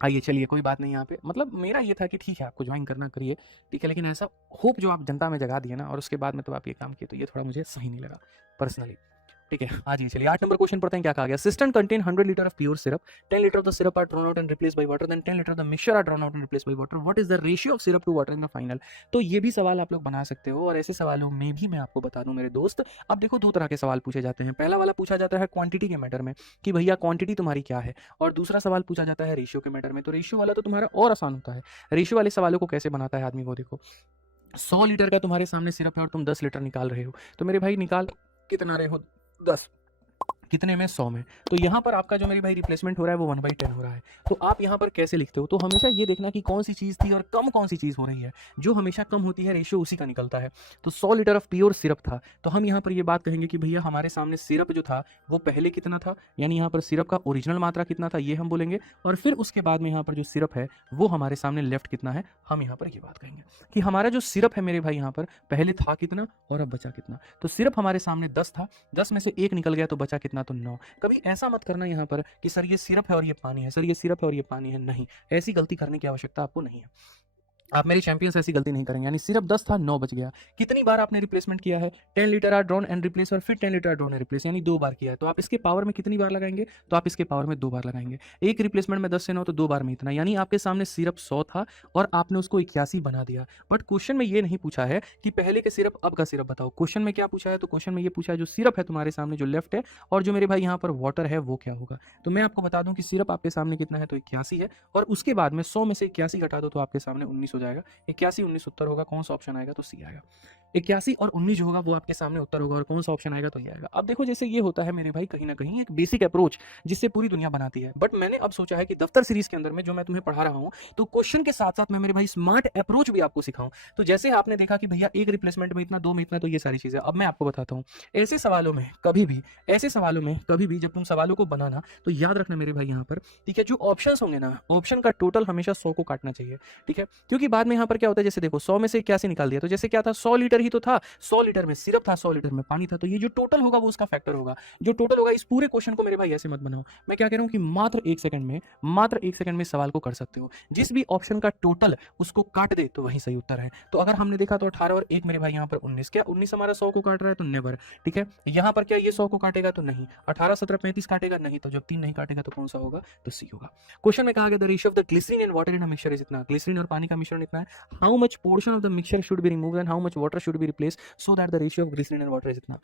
आइए चलिए कोई बात नहीं यहाँ पे, मतलब मेरा ये था कि ठीक है आपको ज्वाइन करना करिए, ठीक है, लेकिन ऐसा होप जो आप जनता में जगा दिए ना और उसके बाद में तो आप ये काम किए, तो ये थोड़ा मुझे सही नहीं लगा पर्सनली। ठीक है, आ जाइए चलिए 8 नंबर क्वेश्चन पढ़ते हैं क्या कहा गया। System contain 100 litre of pure syrup, 10 litre of the syrup are drawn out and replace by water, then 10 litre of the mixture are drawn out and replace by water, what is the ratio of syrup to water in the final. तो ये भी सवाल आप लोग बना सकते हो, और ऐसे सवालों में भी मैं आपको बता दूं मेरे दोस्त, अब देखो दो तरह के सवाल पूछे जाते हैं। पहला वाला पूछा जाता है क्वांटिटी के मैटर में कि भैया क्वांटिटी तुम्हारी क्या है, और दूसरा सवाल पूछा जाता है रेशियो के मैटर में। तो रेशियो वाला तो तुम्हारा और आसान होता है। रेशियो वाले सवालों को कैसे बनाता है आदमी, वो देखो 100 लीटर का तुम्हारे सामने सिरप है और तुम 10 लीटर निकाल रहे हो, तो मेरे भाई निकाल कितना रहे हो, 10, कितने में, 100 में। तो यहाँ पर आपका जो मेरी भाई रिप्लेसमेंट हो रहा है वो 1/10 हो रहा है। तो आप यहाँ पर कैसे लिखते हो, तो हमेशा ये देखना कि कौन सी चीज़ थी और कम कौन सी चीज़ हो रही है। जो हमेशा कम होती है रेशियो उसी का निकलता है। तो 100 लीटर ऑफ प्योर सिरप था, तो हम यहाँ पर ये बात कहेंगे कि भैया हमारे सामने सिरप जो था वो पहले कितना था, यानी यहाँ पर सिरप का ओरिजिनल मात्रा कितना था ये हम बोलेंगे, और फिर उसके बाद में यहाँ पर जो सिरप है वो हमारे सामने लेफ्ट कितना है, हम यहाँ पर ये बात कहेंगे कि हमारा जो सिरप है मेरे भाई यहाँ पर पहले था कितना और अब बचा कितना। तो सिरप हमारे सामने 10 था, 10 में से एक निकल गया तो बचा कितना, तो 9। कभी ऐसा मत करना यहाँ पर कि सर ये सिरप है और ये पानी है, सर ये सिरप है और ये पानी है, नहीं, ऐसी गलती करने की आवश्यकता आपको नहीं है। आप मेरी चैंपियंस ऐसी गलती नहीं करेंगे। यानी सिर्फ 10 था 9 बच गया। कितनी बार आपने रिप्लेसमेंट किया है, 10 litre are drawn and replace और फिर 10 litre are drawn and replace, यानी 2 बार किया है। तो आप इसके पावर में कितनी बार लगाएंगे, तो आप इसके पावर में 2 बार लगाएंगे। एक रिप्लेसमेंट में 10 से 9 तो 2 बार में इतना, यानी आपके सामने सिर्फ 100 था और आपने उसको 81 बना दिया। बट क्वेश्चन में ये नहीं पूछा है कि पहले के सिरप अब का सिरप बताओ। क्वेश्चन में क्या पूछा है, तो क्वेश्चन में ये पूछा है जो सिरप है तुम्हारे सामने जो लेफ्ट है और जो मेरे भाई यहाँ पर वाटर है वो क्या होगा। तो मैं आपको बता दूं कि सिरप आपके सामने कितना है, तो 81 है, और उसके बाद में 100 में से 81 घटा दो तो आपके सामने 19 हो जाएगा। 81 19 उत्तर होगा, कौन सा ऑप्शन आएगा, तो सी आएगा। 81 और 19 जो होगा वो आपके सामने उत्तर होगा, और कौन सा ऑप्शन आएगा, तो ये आएगा। अब देखो जैसे ये होता है मेरे भाई कहीं ना कहीं एक बेसिक अप्रोच जिससे पूरी दुनिया बनाती है, बट मैंने अब सोचा है कि दफ्तर सीरीज के अंदर में जो मैं तुम्हें पढ़ा रहा हूँ, तो क्वेश्चन के साथ साथ मैं मेरे भाई स्मार्ट अप्रोच भी आपको सिखाऊं। तो जैसे आपने देखा कि भैया एक रिप्लेसमेंट में इतना, 2 में इतना, तो ये सारी चीजें अब मैं आपको बताता हूँ। ऐसे सवालों में कभी भी, ऐसे सवालों में कभी भी जब तुम सवालों को बनाना तो याद रखना मेरे भाई यहाँ पर, ठीक है, जो ऑप्शन होंगे ना, ऑप्शन का टोटल हमेशा 100 को काटना चाहिए, ठीक है। क्योंकि बाद में यहाँ पर क्या होता है, जैसे देखो 100 में से 81 निकाल दिया, तो जैसे क्या था, 100 लीटर ही तो था, 100 लीटर में सिर्फ था, 100 लीटर में पानी था, तो ये जो टोटल होगा वो उसका फैक्टर होगा। जो टोटल होगा, इस पूरे क्वेश्चन को मेरे भाई ऐसे मत बनाओ। मैं क्या कह रहा हूँ कि मात्र 1 सेकंड में, मात्र 1 सेकंड में सवाल को कर सकते हो। जिस भी ऑप्शन का टोटल उसको काट दे तो वही सही उत्तर है। तो अगर हमने देखा तो 18 और 1 मेरे भाई यहाँ पर 19, क्या 19 हमारा 100 को काट रहा है, तो नेवर, ठीक है। यहाँ पर क्या ये 100 को काटेगा, तो नहीं। 18 17 35 काटेगा, नहीं। तो जब 3 नहीं काटेगा तो कौन सा होगा, तो सी होगा। क्वेश्चन में कहा गया the ratio of the glycerine and water in a mixture is इतना, ग्लिसरीन और पानी का मिश्रण इतना है। How much portion of the mixture should be remove and how much water should be replace so that the ratio of glycerine and water is इतना।